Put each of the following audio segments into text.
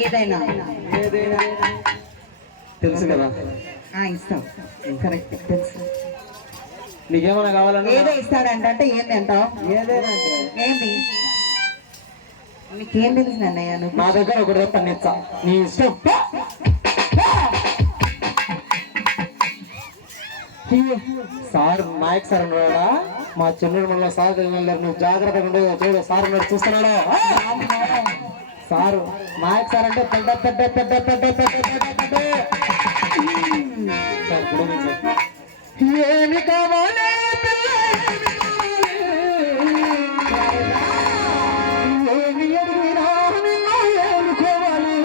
ఏదైనా తెలుసు కదా ఇస్తాం. కరెక్ట్ తెలుసు. నీకేమైనా కావాలంటే ఏదో ఇస్తాడంటే ఏంది అంటావు? ఏదైనా ఏంది నీకేం తెలిసింది అన్నయ్య? నా దగ్గర ఒకటి తప్పిస్తా నీ ఇష్టం. సార్ నాయక్ సార్ ఉన్నాడా? మా చెన్నూరు మండల సార్ వెళ్ళారు. నువ్వు జాగ్రత్తగా ఉండే చూడు. సార్ ఉన్నాడు చూస్తున్నాడు. సారు నాయక్ సార్ అంటే పెద్ద పెద్ద పెద్ద పెద్ద పెద్ద పెద్ద సార్ గుడ్ ఈవినింగ్ సార్. ఏమి కావాలి ఏమి అడిగినా ఏనుకోవాలి.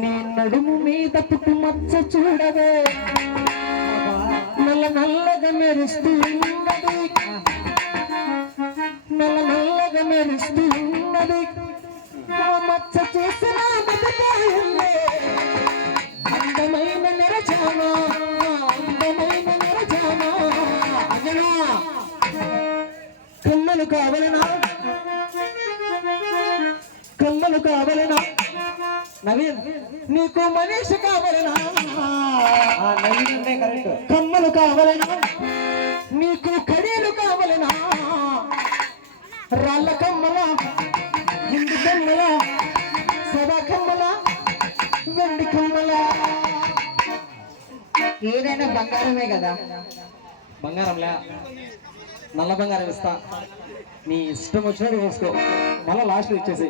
నీ నడుము మీద పుట్టు మచ్చ చూడవే నల్ల నల్లగా మెరుస్తూ ఉన్నది. నల్ల నల్లగా మెరుస్తూ ఉన్నది. మచ్చ చేసిన అందమైన నెరజామా అందమైన నెరజామా. కమ్మలు కావలనా కమ్మలు కావలనా నవీన్ నీకు మనీష కావలనా? నవీన్ అంటే కరెక్ట్. కమ్మలు కావలనా నీకు కడీలు కావలనా? రాళ్ళ కమ్మల ఇంటి కమ్మల సదా కమ్మల వెండి కమ్మల. ఏదైనా బంగారమే కదా. బంగారంలే నల్ల బంగారం ఇస్తా. నీ ఇష్టం వచ్చినట్టు చూసుకో. మళ్ళీ లాస్ట్ ఇచ్చేసి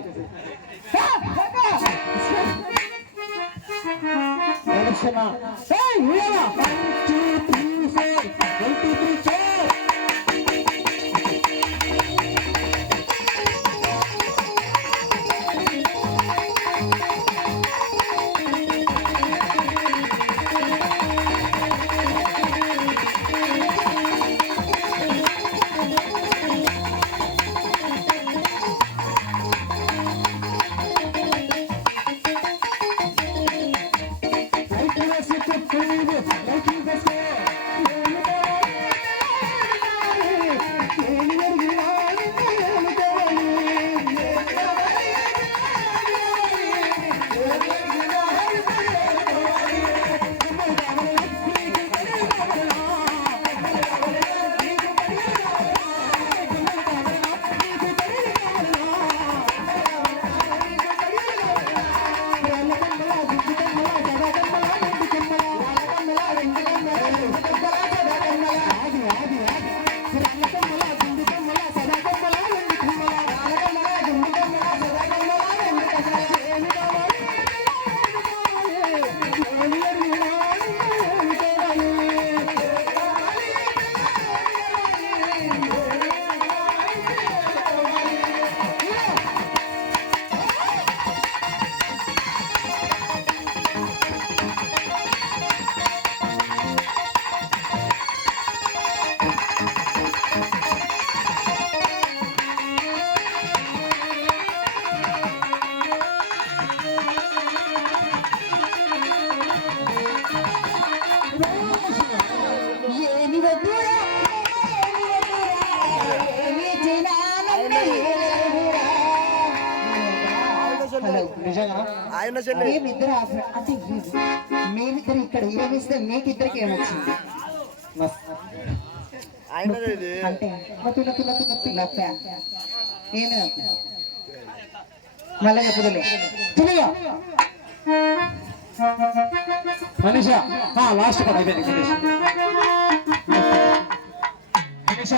మేమిద్దరు అంటే మేమిద్దరు ఇక్కడ ఏమిస్తే మీకిద్దరికి ఏమొచ్చింది అంటే ఏమి మళ్ళీ చెప్పుదలే మనీషా లాస్ట్